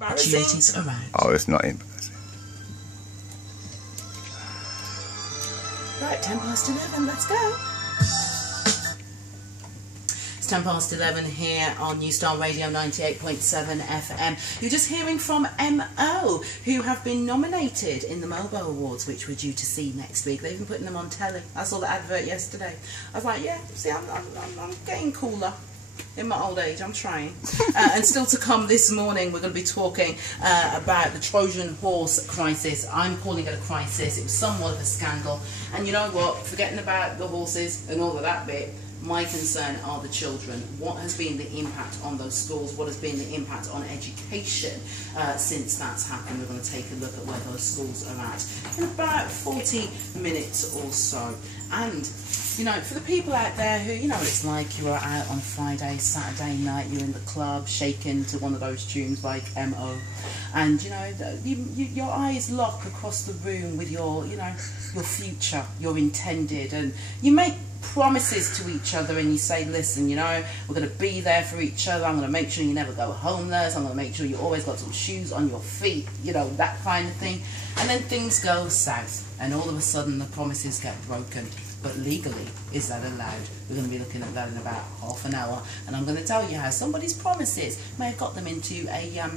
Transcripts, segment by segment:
Opportunities around. Oh, it's not embarrassing. Right, 11, let's go. It's 11 here on New Star Radio 98.7 FM. You're just hearing from MO, who have been nominated in the MOBO Awards, which we're due to see next week. They've been putting them on telly. I saw the advert yesterday. I was like, yeah, see, I'm getting cooler. In my old age, I'm trying. And still to come this morning, we're going to be talking about the Trojan horse crisis. I'm calling it a crisis. It was somewhat of a scandal. And you know what? Forgetting about the horses and all of that bit, my concern are the children. What has been the impact on those schools? What has been the impact on education since that's happened? We're going to take a look at where those schools are at in about 40 minutes or so. And you know, for the people out there who, you know what it's like, you are out on Friday, Saturday night, you're in the club, shaking to one of those tunes like M.O. And, you know, your eyes lock across the room with your, you know, your future, your intended, and you make promises to each other and you say, listen, you know, we're going to be there for each other, I'm going to make sure you never go homeless, I'm going to make sure you always got some shoes on your feet, you know, that kind of thing. And then things go south and all of a sudden the promises get broken. But legally, is that allowed? We're going to be looking at that in about half an hour, and I'm going to tell you how somebody's promises may have got them into a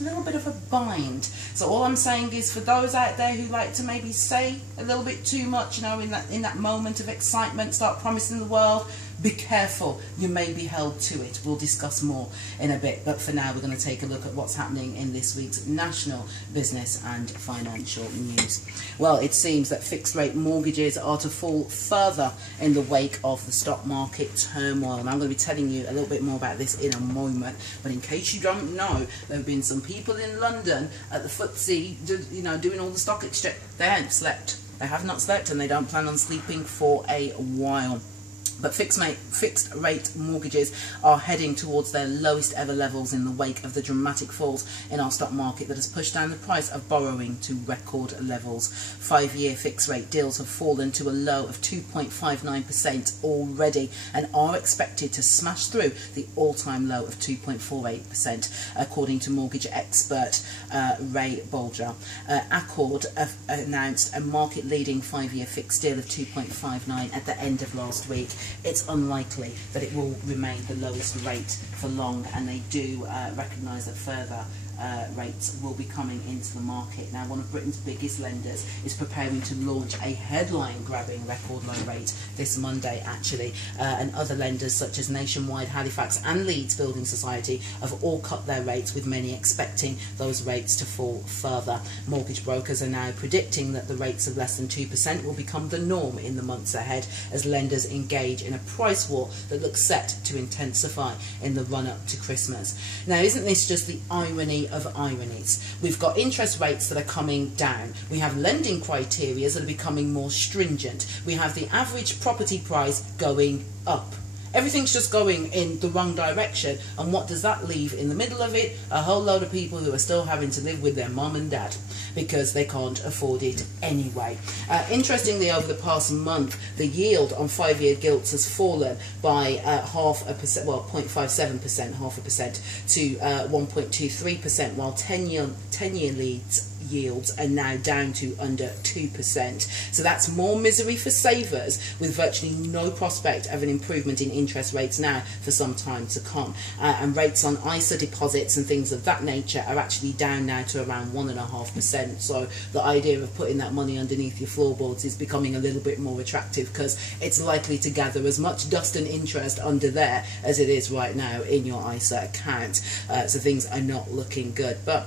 little bit of a bind. So all I'm saying is, for those out there who like to maybe say a little bit too much, you know, in that moment of excitement, start promising the world, be careful, you may be held to it. We'll discuss more in a bit, but for now we're going to take a look at what's happening in this week's national business and financial news. Well, it seems that fixed rate mortgages are to fall further in the wake of the stock market turmoil, and I'm going to be telling you a little bit more about this in a moment. But in case you don't know, there have been some people in London at the FTSE, you know, doing all the stock exchange. They haven't slept. They have not slept, and they don't plan on sleeping for a while. But fixed rate mortgages are heading towards their lowest ever levels in the wake of the dramatic falls in our stock market that has pushed down the price of borrowing to record levels. 5-year fixed rate deals have fallen to a low of 2.59% already and are expected to smash through the all-time low of 2.48%, according to mortgage expert Ray Bolger. Accord announced a market-leading 5-year fixed deal of 2.59 at the end of last week. It's unlikely that it will remain the lowest rate for long, and they do recognise that further rates will be coming into the market. Now, one of Britain's biggest lenders is preparing to launch a headline-grabbing record low rate this Monday, actually, and other lenders such as Nationwide, Halifax and Leeds Building Society have all cut their rates, with many expecting those rates to fall further. Mortgage brokers are now predicting that the rates of less than 2% will become the norm in the months ahead as lenders engage in a price war that looks set to intensify in the run-up to Christmas. Now, isn't this just the irony of ironies? We've got interest rates that are coming down. We have lending criteria that are becoming more stringent. We have the average property price going up. Everything's just going in the wrong direction, and what does that leave in the middle of it? A whole load of people who are still having to live with their mum and dad because they can't afford it anyway. Interestingly, over the past month, the yield on 5-year gilts has fallen by 0.57%, well, 0.57%, 0.5%, to 1.23%, while 10-year leads yields are now down to under 2%. So that's more misery for savers, with virtually no prospect of an improvement in interest rates now for some time to come. And rates on ISA deposits and things of that nature are actually down now to around 1.5%. So the idea of putting that money underneath your floorboards is becoming a little bit more attractive, because it's likely to gather as much dust and interest under there as it is right now in your ISA account. So things are not looking good. But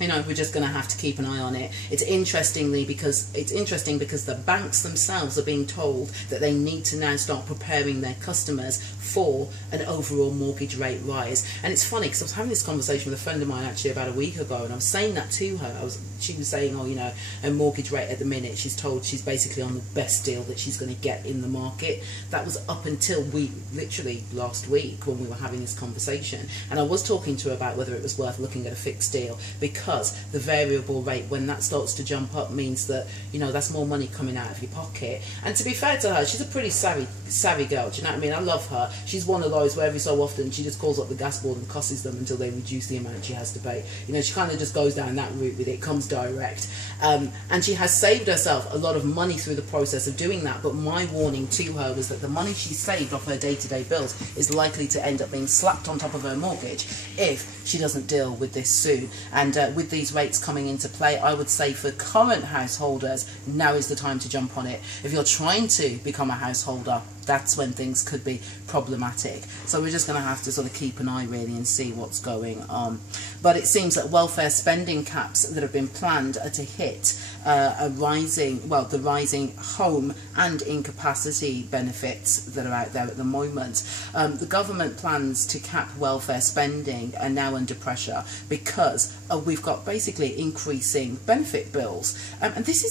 you know, we're just going to have to keep an eye on it. It's interesting because the banks themselves are being told that they need to now start preparing their customers for an overall mortgage rate rise. And it's funny because I was having this conversation with a friend of mine actually about a week ago, and I was saying that to her. She was saying, oh, you know, her mortgage rate at the minute, she's told she's basically on the best deal that she's going to get in the market. That was up until literally last week when we were having this conversation. And I was talking to her about whether it was worth looking at a fixed deal, because because the variable rate, when that starts to jump up, means that, you know, that's more money coming out of your pocket. And to be fair to her, she's a pretty savvy girl, do you know what I mean? I love her. She's one of those where every so often she just calls up the gas board and cusses them until they reduce the amount she has to pay. You know, she kind of just goes down that route with it, comes direct. And she has saved herself a lot of money through the process of doing that, but my warning to her was that the money she saved off her day-to-day bills is likely to end up being slapped on top of her mortgage if she doesn't deal with this soon. And with these rates coming into play, I would say for current householders, now is the time to jump on it. If you're trying to become a householder, that's when things could be problematic. So we're just going to have to sort of keep an eye really and see what's going on. But it seems that welfare spending caps that have been planned are to hit the rising home and incapacity benefits that are out there at the moment. The government plans to cap welfare spending are now under pressure because we've got basically increasing benefit bills. And this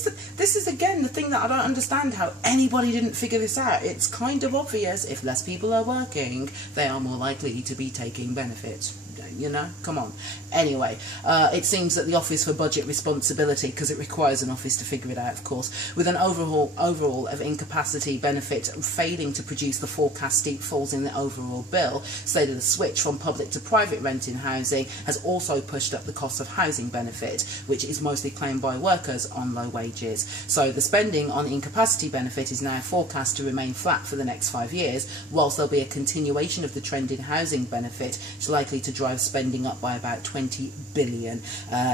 is again the thing that I don't understand, how anybody didn't figure this out. It's kind of obvious. If less people are working, they are more likely to be taking benefits. You know, come on. Anyway, it seems that the Office for Budget Responsibility, because it requires an office to figure it out, of course, with an overall of incapacity benefit failing to produce the forecast steep falls in the overall bill, stated the switch from public to private renting housing has also pushed up the cost of housing benefit, which is mostly claimed by workers on low wages. So the spending on incapacity benefit is now forecast to remain flat for the next 5 years, whilst there'll be a continuation of the trend in housing benefit, which is likely to drive spending up by about 20 billion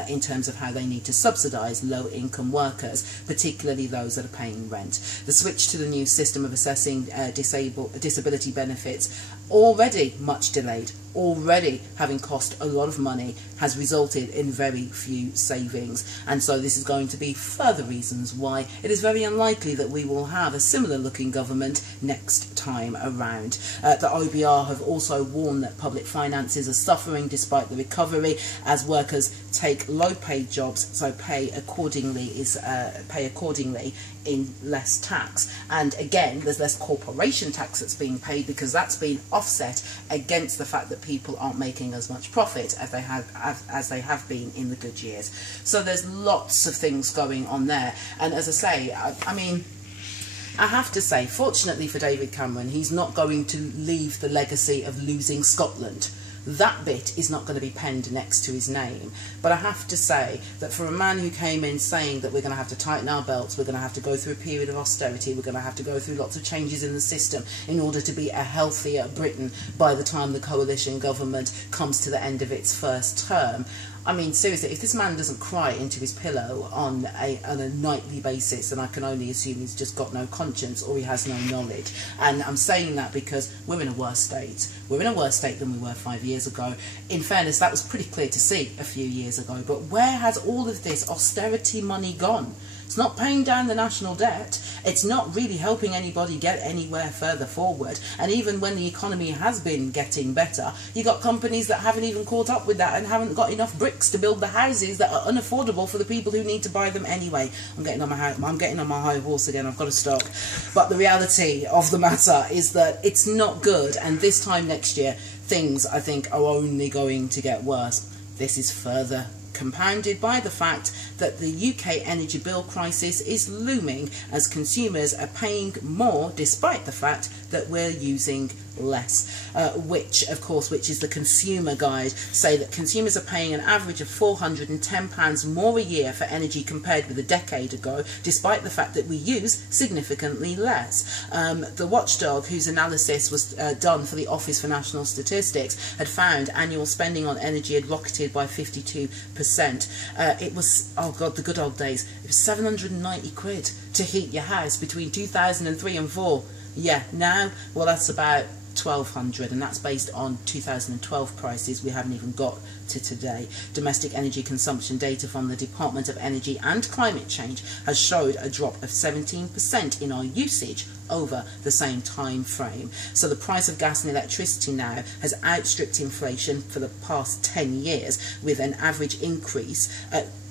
in terms of how they need to subsidise low-income workers, particularly those that are paying rent. The switch to the new system of assessing disability benefits, already much delayed, already having cost a lot of money, has resulted in very few savings. And so this is going to be further reasons why it is very unlikely that we will have a similar looking government next time around. The OBR have also warned that public finances are suffering despite the recovery as workers take low paid jobs, so pay accordingly in less tax. And again, there's less corporation tax that's being paid because that's been offset against the fact that people aren't making as much profit as they have been in the good years. So there's lots of things going on there. And as I say, I mean, I have to say, fortunately for David Cameron, he's not going to leave the legacy of losing Scotland. That bit is not going to be penned next to his name. But I have to say that for a man who came in saying that we're going to have to tighten our belts, we're going to have to go through a period of austerity, we're going to have to go through lots of changes in the system in order to be a healthier Britain by the time the coalition government comes to the end of its first term, I mean, seriously, if this man doesn't cry into his pillow on a nightly basis, then I can only assume he's just got no conscience or he has no knowledge. And I'm saying that because we're in a worse state. We're in a worse state than we were 5 years ago. In fairness, that was pretty clear to see a few years ago. But where has all of this austerity money gone? It's not paying down the national debt. It's not really helping anybody get anywhere further forward. And even when the economy has been getting better, you got companies that haven't even caught up with that and haven't got enough bricks to build the houses that are unaffordable for the people who need to buy them anyway. I'm getting on my high horse again. I've got to stop. But the reality of the matter is that it's not good. And this time next year, things, I think, are only going to get worse. This is further compounded by the fact that the UK energy bill crisis is looming as consumers are paying more despite the fact that we're using less, which is the consumer guide, say that consumers are paying an average of £410 more a year for energy compared with a decade ago, despite the fact that we use significantly less. The watchdog, whose analysis was done for the Office for National Statistics, had found annual spending on energy had rocketed by 52%. It was, oh god, the good old days, it was 790 quid to heat your house between 2003 and 4. Yeah, now, well, that's about 1,200, and that's based on 2012 prices. We haven't even got to today. Domestic energy consumption data from the Department of Energy and Climate Change has showed a drop of 17% in our usage over the same time frame. So the price of gas and electricity now has outstripped inflation for the past 10 years, with an average increase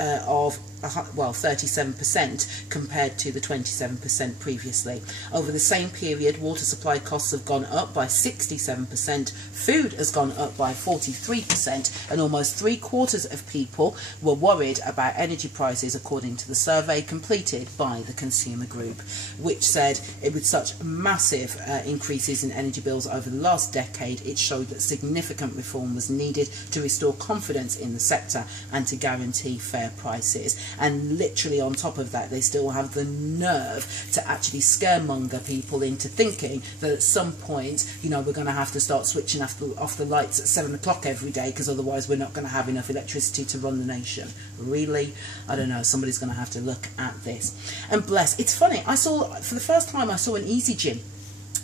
of 37% compared to the 27% previously. Over the same period, water supply costs have gone up by 67%, food has gone up by 43%, and almost 3/4 of people were worried about energy prices, according to the survey completed by the Consumer Group, which said with such massive increases in energy bills over the last decade, it showed that significant reform was needed to restore confidence in the sector and to guarantee fair prices. And literally on top of that, they still have the nerve to actually scaremonger people into thinking that at some point, you know, we're going to have to start switching off the lights at 7 o'clock every day, because otherwise we're not going to have enough electricity to run the nation. Really? I don't know. Somebody's going to have to look at this. And bless, it's funny, for the first time I saw an Easy Gym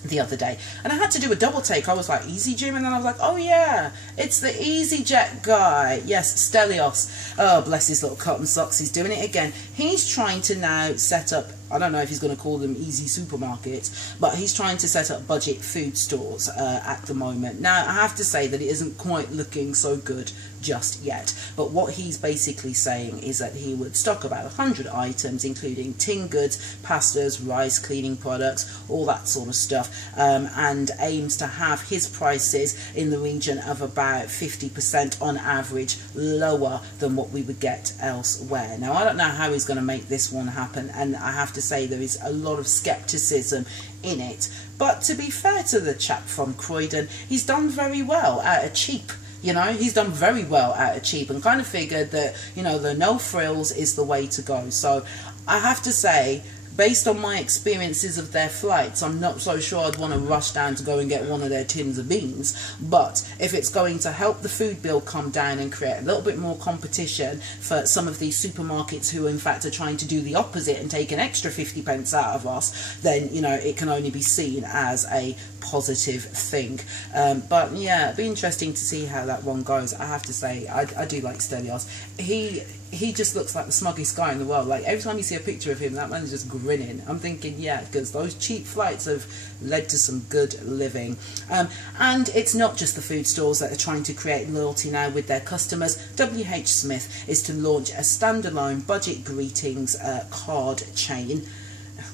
the other day, and I had to do a double take. I was like, Easy Gym, and then I was like, oh yeah, it's the EasyJet guy. Yes, Stelios. Oh, bless his little cotton socks, he's doing it again. He's trying to now set up, I don't know if he's going to call them easy supermarkets, but he's trying to set up budget food stores at the moment. Now, I have to say that it isn't quite looking so good just yet, but what he's basically saying is that he would stock about 100 items, including tin goods, pastas, rice, cleaning products, all that sort of stuff, and aims to have his prices in the region of about 50% on average lower than what we would get elsewhere. Now, I don't know how he's going to make this one happen, and I have to say there is a lot of skepticism in it, but to be fair to the chap from Croydon, he's done very well out of cheap. You know, he's done very well out of cheap, and kind of figured that, you know, the no frills is the way to go. So I have to say, based on my experiences of their flights, I'm not so sure I'd want to rush down to go and get one of their tins of beans. But if it's going to help the food bill come down and create a little bit more competition for some of these supermarkets who in fact are trying to do the opposite and take an extra 50 pence out of us, then, you know, it can only be seen as a positive thing. But yeah, it'd be interesting to see how that one goes. I have to say, I do like Stelios. He just looks like the smuggest guy in the world. Like, every time you see a picture of him, that man's just grinning. I'm thinking, yeah, because those cheap flights have led to some good living. And it's not just the food stores that are trying to create loyalty now with their customers. WH Smith is to launch a standalone budget greetings card chain.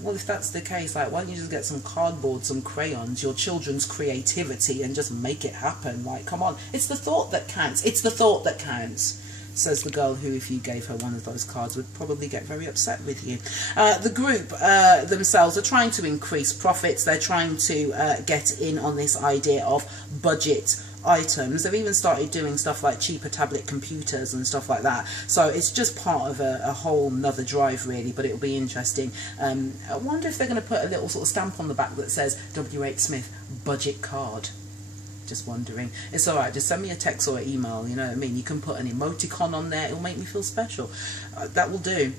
Well, if that's the case, like, why don't you just get some cardboard, some crayons, your children's creativity, and just make it happen? Like, come on. It's the thought that counts. It's the thought that counts, says the girl who, if you gave her one of those cards, would probably get very upset with you. The group themselves are trying to increase profits. They're trying to get in on this idea of budget items. They've even started doing stuff like cheaper tablet computers and stuff like that. So it's just part of a whole nother drive, really, but it'll be interesting. I wonder if they're going to put a little sort of stamp on the back that says WH Smith budget card. Just wondering. It's alright, just send me a text or an email, you know what I mean? You can put an emoticon on there, it'll make me feel special. That will do.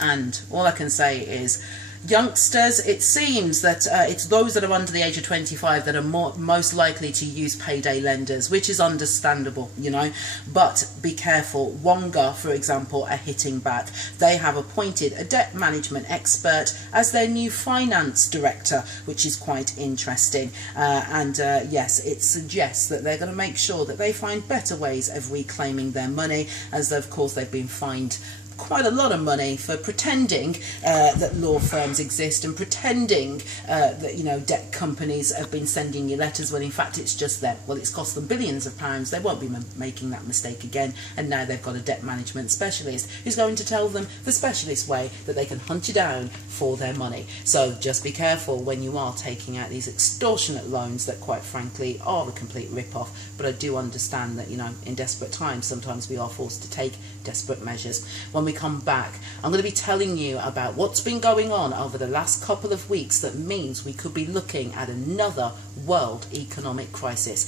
And all I can say is, youngsters, it seems that it's those that are under the age of 25 that are most likely to use payday lenders, which is understandable, you know, but be careful. Wonga, for example, are hitting back. They have appointed a debt management expert as their new finance director, which is quite interesting. Yes, it suggests that they're going to make sure that they find better ways of reclaiming their money, as of course they've been fined quite a lot of money for pretending that law firms exist and pretending that, you know, debt companies have been sending you letters when in fact it's just them. Well, it's cost them billions of pounds. They won't be making that mistake again, and now they've got a debt management specialist who's going to tell them the specialist way that they can hunt you down for their money. So just be careful when you are taking out these extortionate loans that quite frankly are a complete rip-off. But I do understand that, you know, in desperate times sometimes we are forced to take desperate measures. When we come back, I'm going to be telling you about what's been going on over the last couple of weeks that means we could be looking at another world economic crisis.